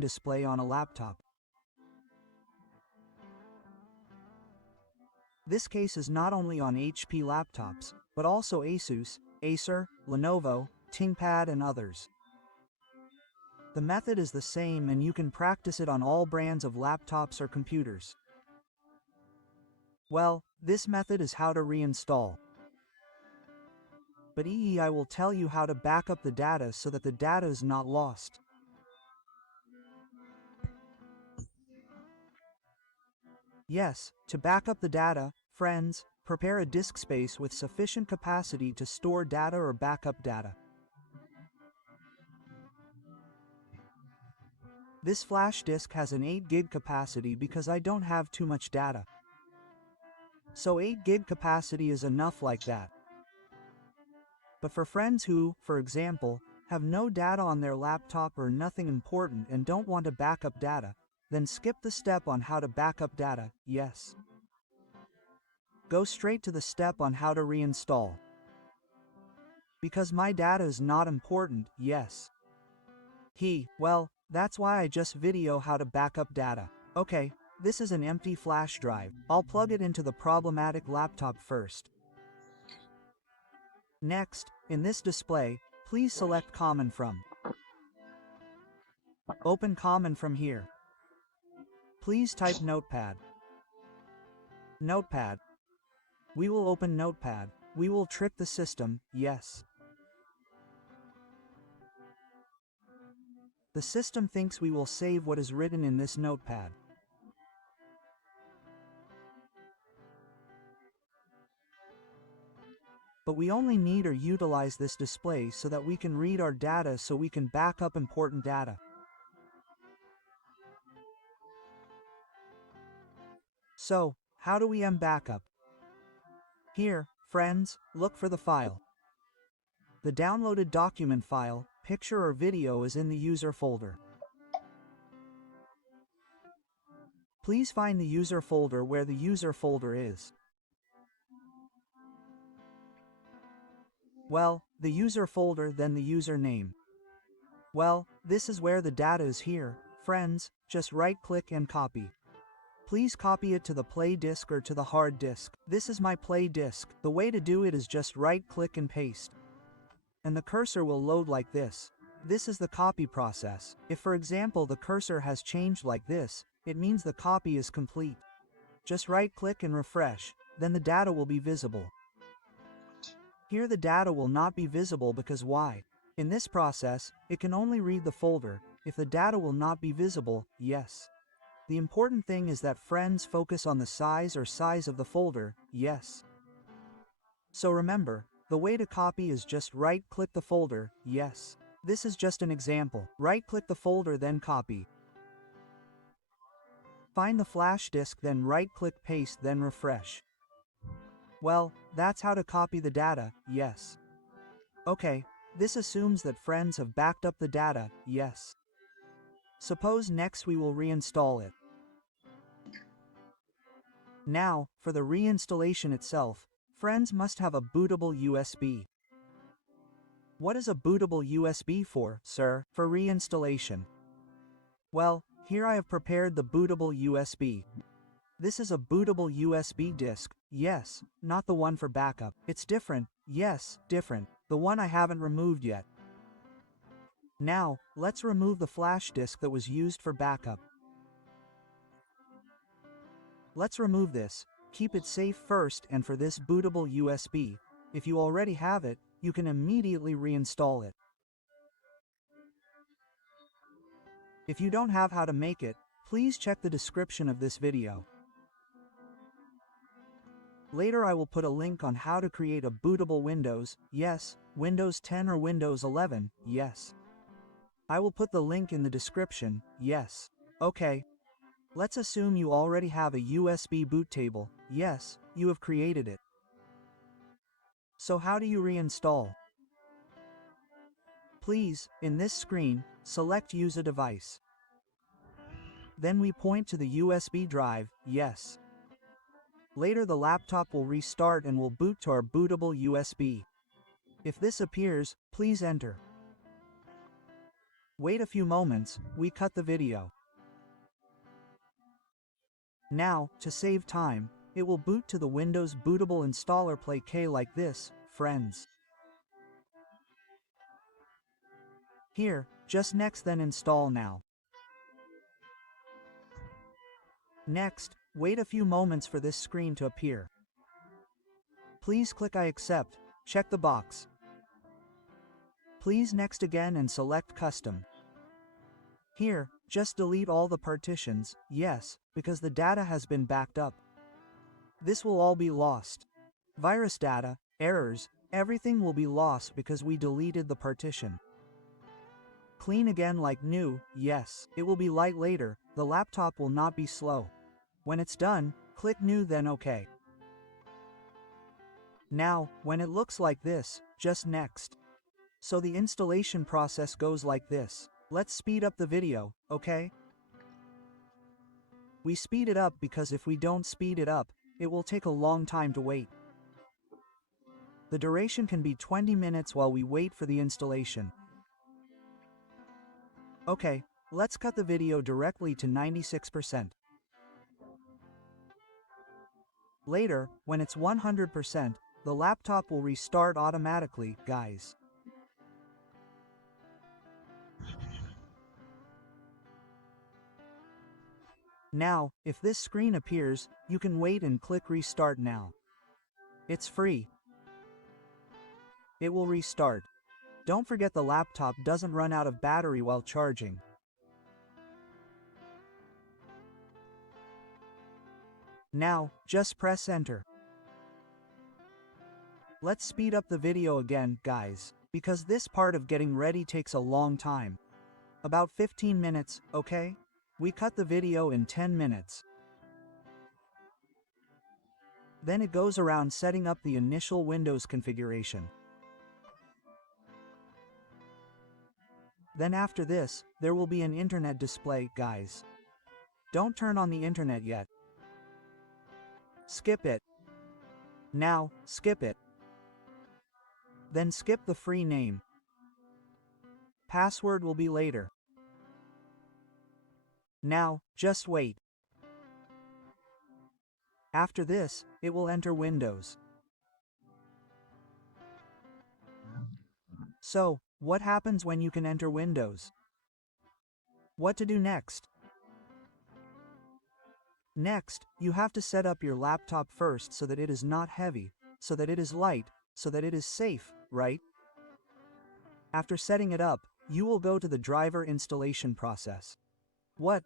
display on a laptop. This case is not only on HP laptops, but also Asus, Acer, Lenovo, ThinkPad and others. The method is the same and you can practice it on all brands of laptops or computers. Well, this method is how to reinstall. But I will tell you how to back up the data so that the data is not lost. Yes, to back up the data, friends, prepare a disk space with sufficient capacity to store data or backup data. This flash disk has an 8 GB capacity because I don't have too much data. So 8 GB capacity is enough like that. But for friends who, for example, have no data on their laptop or nothing important and don't want to back up data, then skip the step on how to back up data, yes. Go straight to the step on how to reinstall. Because my data is not important, yes. Well, that's why I just video how to back up data. Okay, this is an empty flash drive. I'll plug it into the problematic laptop first. Next, in this display, please select Common from. Open Common from here. Please type Notepad. Notepad. We will open Notepad. We will trick the system, yes. The system thinks we will save what is written in this notepad. But we only need or utilize this display so that we can read our data so we can back up important data. So, how do we backup? Here, friends, look for the file. The downloaded document file, picture or video is in the user folder. Please find the user folder where the user folder is. Well, the user folder then the username. Well, this is where the data is here, friends, just right-click and copy. Please copy it to the play disk or to the hard disk. This is my play disk. The way to do it is just right-click and paste. And the cursor will load like this. This is the copy process. If for example the cursor has changed like this, it means the copy is complete. Just right-click and refresh, then the data will be visible. Here the data will not be visible because why? In this process, it can only read the folder. If the data will not be visible, yes. The important thing is that friends focus on the size of the folder, yes. So remember, the way to copy is just right-click the folder, yes. This is just an example. Right-click the folder then copy. Find the flash disk then right-click paste then refresh. Well, that's how to copy the data, yes. Okay, this assumes that friends have backed up the data, yes. Suppose next we will reinstall it. Now, for the reinstallation itself, friends must have a bootable USB. What is a bootable USB for, sir? For reinstallation. Well, here I have prepared the bootable USB. This is a bootable USB disk, yes, not the one for backup. It's different, yes, different, the one I haven't removed yet. Now, let's remove the flash disk that was used for backup. Let's remove this, keep it safe first, and for this bootable USB, if you already have it, you can immediately reinstall it. If you don't have how to make it, please check the description of this video. Later I will put a link on how to create a bootable Windows, yes, Windows 10 or Windows 11, yes. I will put the link in the description, yes. Okay. Let's assume you already have a USB boot table, yes, you have created it. So how do you reinstall? Please, in this screen, select Use a device. Then we point to the USB drive, yes. Later the laptop will restart and will boot to our bootable USB. If this appears, please enter. Wait a few moments, we cut the video. Now, to save time, it will boot to the Windows bootable installer Play K like this, friends. Here, just next then install now. Next, wait a few moments for this screen to appear. Please click I accept, check the box. Please next again and select custom. Here, just delete all the partitions, yes, because the data has been backed up. This will all be lost. Virus data, errors, everything will be lost because we deleted the partition. Clean again like new, yes, it will be light later, the laptop will not be slow. When it's done, click new then OK. Now, when it looks like this, just next. So the installation process goes like this. Let's speed up the video, okay? We speed it up because if we don't speed it up, it will take a long time to wait. The duration can be 20 minutes while we wait for the installation. Okay, let's cut the video directly to 96%. Later, when it's 100%, the laptop will restart automatically, guys. Now, if this screen appears, you can wait and click Restart Now. It's free. It will restart. Don't forget the laptop doesn't run out of battery while charging. Now, just press Enter. Let's speed up the video again, guys, because this part of getting ready takes a long time. About 15 minutes, okay? We cut the video in 10 minutes. Then it goes around setting up the initial Windows configuration. Then after this, there will be an internet display, guys. Don't turn on the internet yet. Skip it. Now, skip it. Then skip the free name. Password will be later. Now, just wait. After this, it will enter Windows. So, what happens when you can enter Windows? What to do next? Next, you have to set up your laptop first so that it is not heavy, so that it is light, so that it is safe, right? After setting it up, you will go to the driver installation process. What?